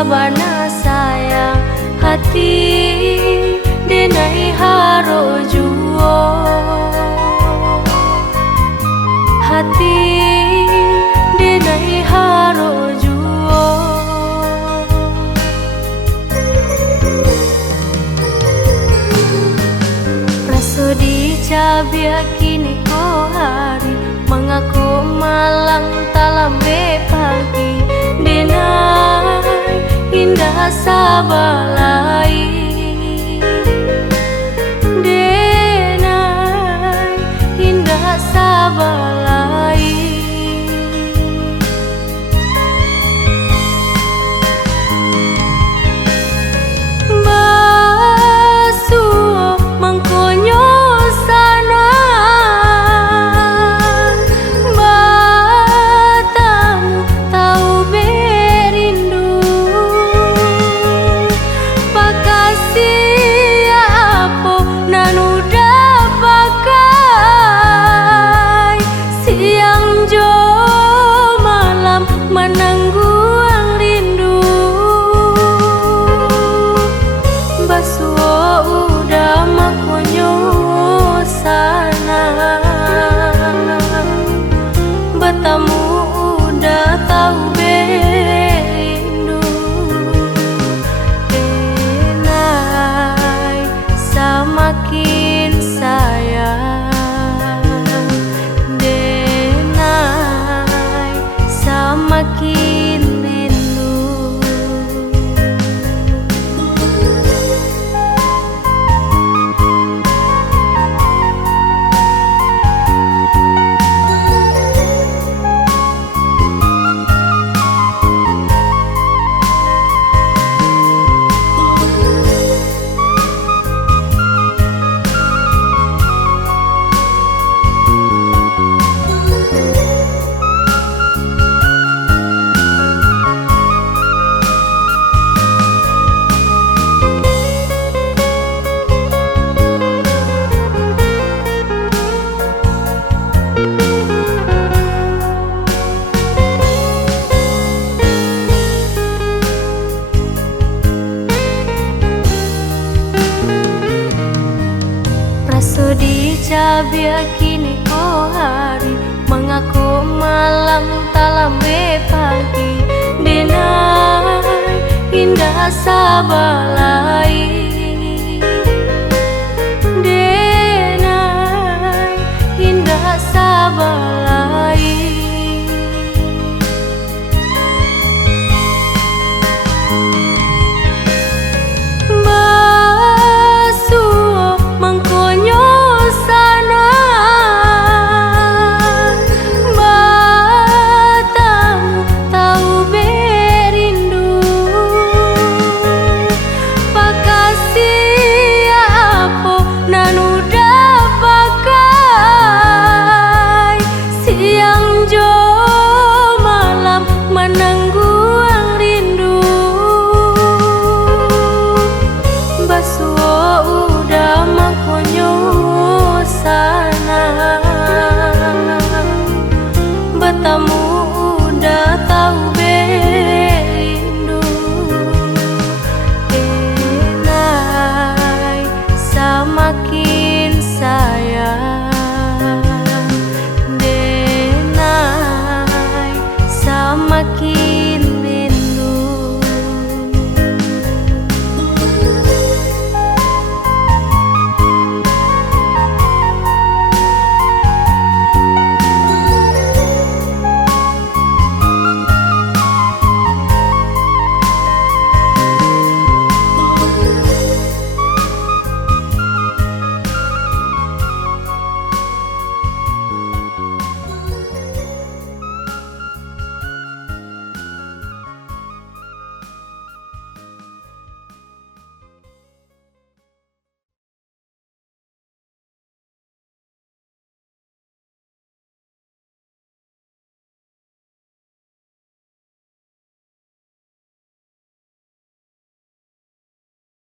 sabana sayang hati denai haro juo hati denai haro juo Rasodi cabia kini ko hari mengaku malang talambe pagi denai indah sabalai denai indah sabalai basuh mangkonyo sana batamu tahu berindu pakasih apo nanuda pakai siang jo malam menangguang rindu basuh udah makonyo sana batamu udah tahu berindu denai semakin sayang denai semakin rindu Rasodi cabia kini ko hari mengaku malam talambe pagi denai indah sabala